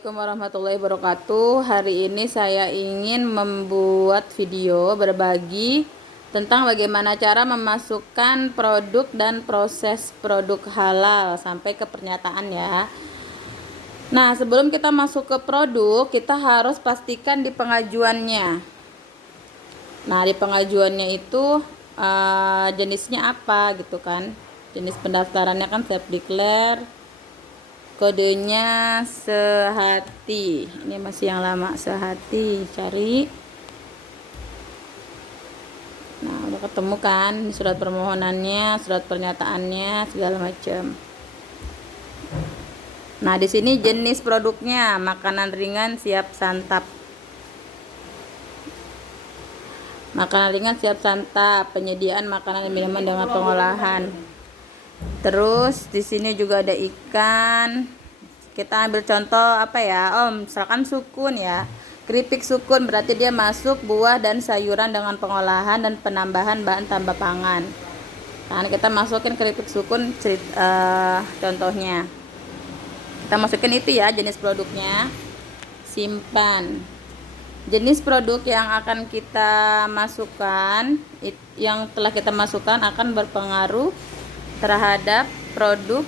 Assalamualaikum warahmatullahi wabarakatuh. Hari ini saya ingin membuat video berbagi tentang bagaimana cara memasukkan produk dan proses produk halal sampai ke pernyataan ya. Nah, sebelum kita masuk ke produk, kita harus pastikan di pengajuannya. Nah, di pengajuannya itu jenisnya apa gitu kan. Jenis pendaftarannya kan self declare. Kodenya Sehati. Ini masih yang lama, Sehati. Cari. Nah, udah ketemu kan surat permohonannya, surat pernyataannya, segala macam. Nah, di sini jenis produknya makanan ringan siap santap. Makanan ringan siap santap, penyediaan makanan dan minuman dengan pengolahan. Terus di sini juga ada ikan. Kita ambil contoh apa ya? Misalkan sukun ya. Keripik sukun berarti dia masuk buah dan sayuran dengan pengolahan dan penambahan bahan tambah pangan. Nah, kita masukin keripik sukun contohnya. Kita masukin itu ya jenis produknya. Simpan. Jenis produk yang akan kita masukkan, yang telah kita masukkan akan berpengaruh terhadap produk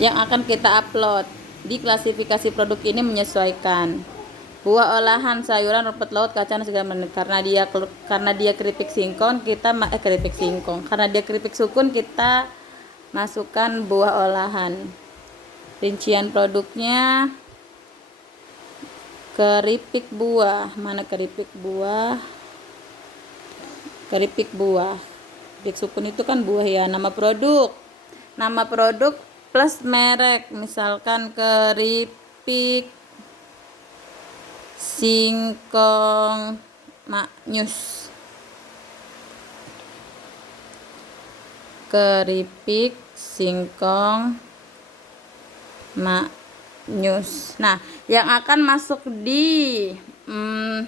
yang akan kita upload. Di klasifikasi produk ini menyesuaikan buah olahan, sayuran, rumput laut, kacang segala macam. Karena dia keripik singkong, karena dia keripik sukun, kita masukkan buah olahan. Rincian produknya keripik buah. Mana keripik buah? Keripik buah. Keripik sukun itu kan buah ya. Nama produk plus merek, misalkan keripik singkong maknyus. Keripik singkong maknyus. Nah, yang akan masuk di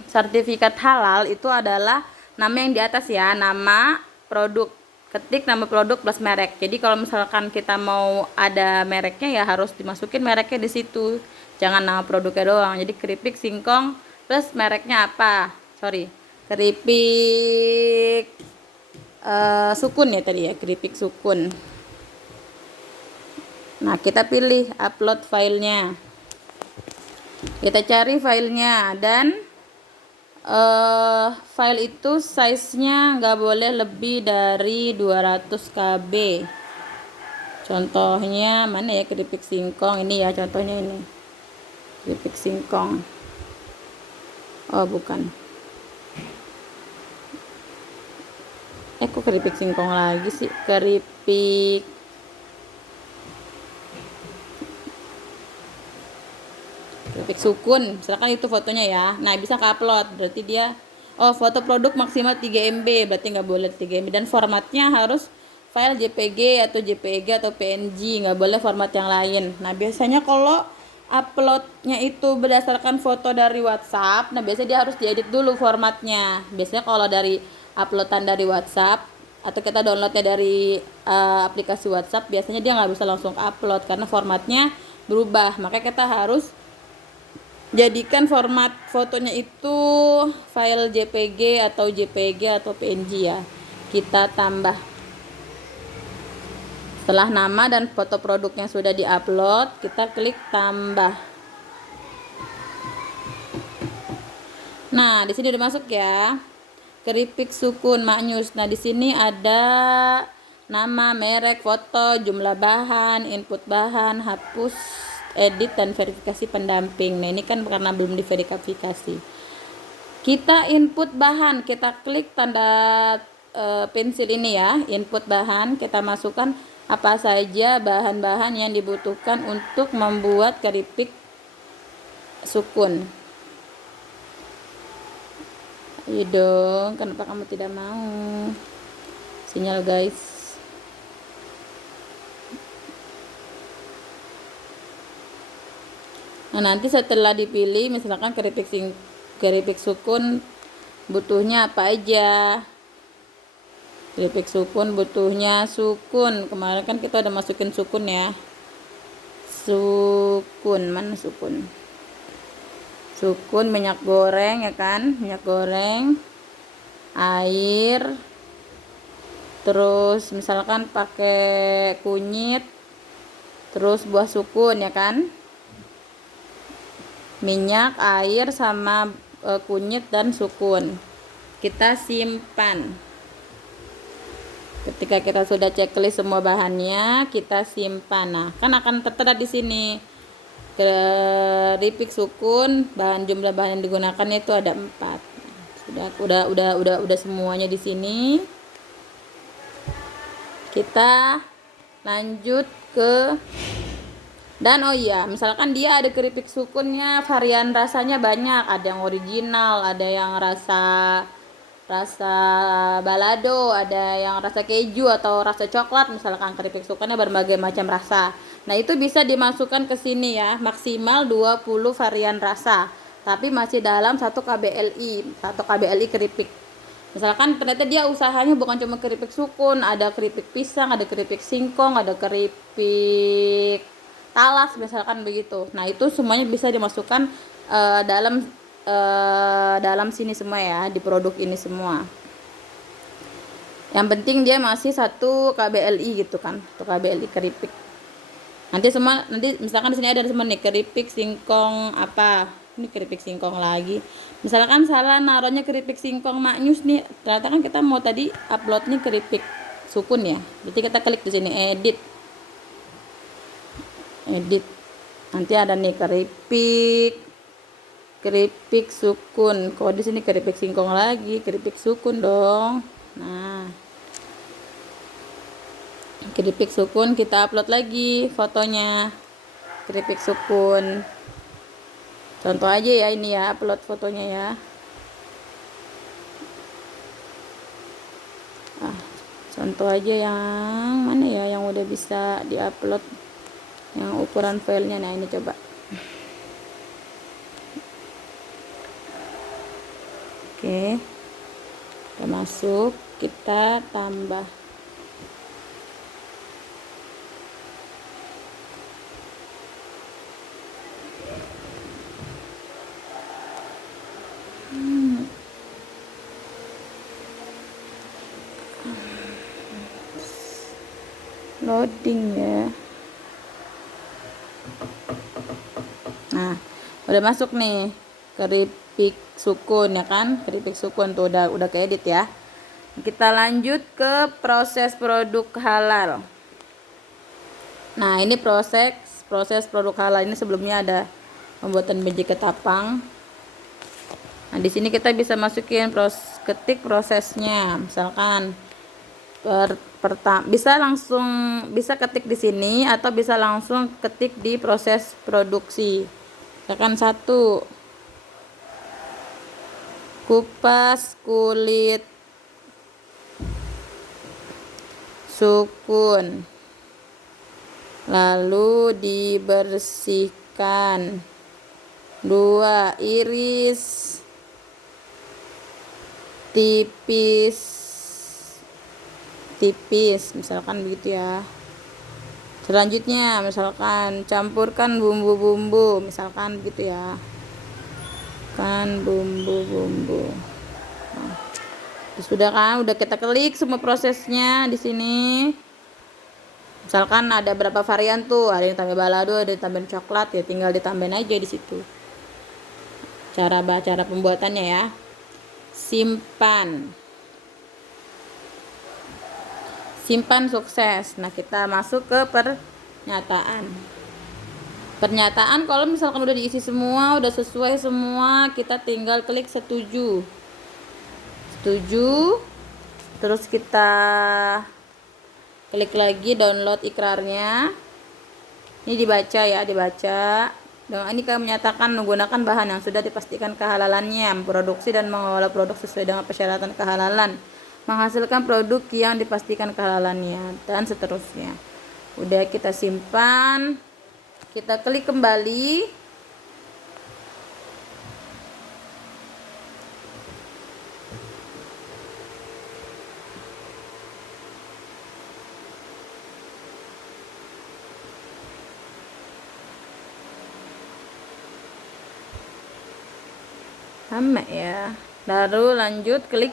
sertifikat halal itu adalah nama yang di atas ya, nama produk. Ketik nama produk plus merek. Jadi kalau misalkan kita mau ada mereknya ya harus dimasukin mereknya di situ. Jangan nama produknya doang. Jadi keripik singkong plus mereknya apa? Keripik sukun ya tadi ya, keripik sukun. Nah, kita pilih upload filenya. Kita cari filenya dan file itu size-nya nggak boleh lebih dari 200 KB. Contohnya mana ya, keripik singkong ini ya, contohnya ini keripik singkong. Oh bukan, kok keripik singkong lagi sih, keripik sukun, misalkan itu fotonya ya. Nah, bisa ke-upload, berarti dia foto produk maksimal 3 MB, berarti nggak boleh 3 MB, dan formatnya harus file JPG atau JPG atau PNG, nggak boleh format yang lain. Nah, biasanya kalau uploadnya itu berdasarkan foto dari WhatsApp, nah biasanya dia harus diedit dulu formatnya. Biasanya kalau dari uploadan dari WhatsApp atau kita downloadnya dari aplikasi WhatsApp, biasanya dia nggak bisa langsung upload karena formatnya berubah. Makanya kita harus jadikan format fotonya itu file JPG atau JPG atau PNG ya. Kita tambah. Setelah nama dan foto produknya sudah diupload, kita klik tambah. Nah, di sini udah masuk ya. Keripik sukun maknyus. Nah, di sini ada nama, merek, foto, jumlah bahan, input bahan, hapus, edit, dan verifikasi pendamping. Nah, ini kan karena belum diverifikasi. Kita input bahan, kita klik tanda pensil ini ya, input bahan. Kita masukkan apa saja bahan-bahan yang dibutuhkan untuk membuat keripik sukun. Ayo dong, kenapa kamu tidak mau? Sinyal guys. Nah, nanti setelah dipilih, misalkan keripik sukun butuhnya apa aja. Keripik sukun butuhnya sukun. Kemarin kan kita udah masukin sukun ya. sukun, mana sukun? Sukun minyak goreng ya kan, minyak goreng, air, terus misalkan pakai kunyit, terus buah sukun ya kan, minyak, air sama kunyit dan sukun. Kita simpan. Ketika kita sudah checklist semua bahannya, kita simpan. Nah, kan akan tertera di sini. Keripik sukun, jumlah bahan yang digunakan itu ada 4. Udah semuanya di sini. Kita lanjut ke, dan oh iya, misalkan dia ada keripik sukunnya varian rasanya banyak, ada yang original, ada yang rasa balado, ada yang rasa keju atau rasa coklat, misalkan keripik sukunnya berbagai macam rasa. Nah, itu bisa dimasukkan ke sini ya, maksimal 20 varian rasa, tapi masih dalam 1 KBLI keripik. Misalkan ternyata dia usahanya bukan cuma keripik sukun, ada keripik pisang, ada keripik singkong, ada keripik talas, misalkan begitu. Nah, itu semuanya bisa dimasukkan dalam sini semua ya, di produk ini semua. Yang penting dia masih 1 KBLI gitu kan, 1 KBLI keripik. Nanti misalkan di sini ada semua nih, keripik singkong apa, ini keripik singkong lagi. Misalkan salah naruhnya keripik singkong maknyus nih, ternyata kan kita mau tadi uploadnya keripik sukun ya. Jadi kita klik di sini edit. Nanti ada nih keripik sukun. Kalau di sini keripik singkong lagi, keripik sukun dong. Nah, keripik sukun kita upload lagi fotonya, keripik sukun. Contoh aja ya, ini ya, upload fotonya ya. Contoh aja yang mana ya, yang udah bisa diupload, yang ukuran filenya. Nah, ini coba. Oke, udah masuk, kita tambah. Loading ya. Nah, udah masuk nih keripik sukun ya kan, keripik sukun tuh udah keedit ya. Kita lanjut ke proses produk halal. Nah, ini proses produk halal ini sebelumnya ada pembuatan biji ketapang. Nah, di sini kita bisa masukin ketik prosesnya. Misalkan bisa ketik di sini atau bisa langsung ketik di proses produksi. Misalkan 1, kupas kulit sukun, lalu dibersihkan. 2, iris tipis, misalkan begitu ya. Selanjutnya misalkan campurkan bumbu-bumbu, misalkan begitu ya, kan bumbu-bumbu. Nah, sudah kan, udah kita klik semua prosesnya di sini. Misalkan ada berapa varian tuh, ada yang tambah balado, ada yang tambah coklat, ya tinggal ditambahin aja di situ. Cara pembuatannya ya. Simpan sukses. Nah, kita masuk ke pernyataan. Kalau misalkan udah diisi semua, udah sesuai semua, kita tinggal klik setuju. Terus kita klik lagi download ikrarnya. Ini dibaca ya, ini kami menyatakan menggunakan bahan yang sudah dipastikan kehalalannya, memproduksi dan mengelola produk sesuai dengan persyaratan kehalalan, menghasilkan produk yang dipastikan kehalalannya, dan seterusnya. Udah kita simpan, kita klik kembali. Sama ya. Lalu lanjut klik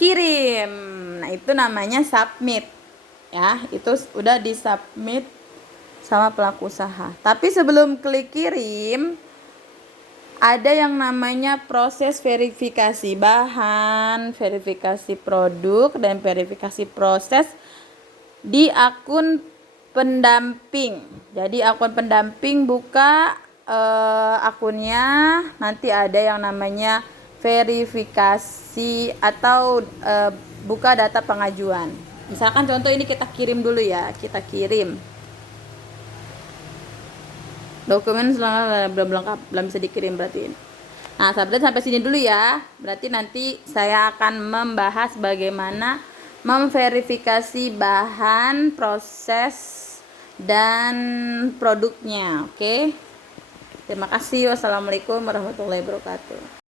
kirim. Nah, itu namanya submit. Ya, itu udah disubmit sama pelaku usaha. Tapi sebelum klik kirim, ada yang namanya proses verifikasi bahan, verifikasi produk, dan verifikasi proses di akun pendamping. Jadi akun pendamping buka akunnya, nanti ada yang namanya verifikasi atau buka data pengajuan. Misalkan contoh ini kita kirim dulu ya, kita kirim dokumen selama belum lengkap, belum bisa dikirim berarti. Nah, sahabat sampai sini dulu ya. Berarti nanti saya akan membahas bagaimana memverifikasi bahan, proses, dan produknya. Oke. Terima kasih. Wassalamualaikum warahmatullahi wabarakatuh.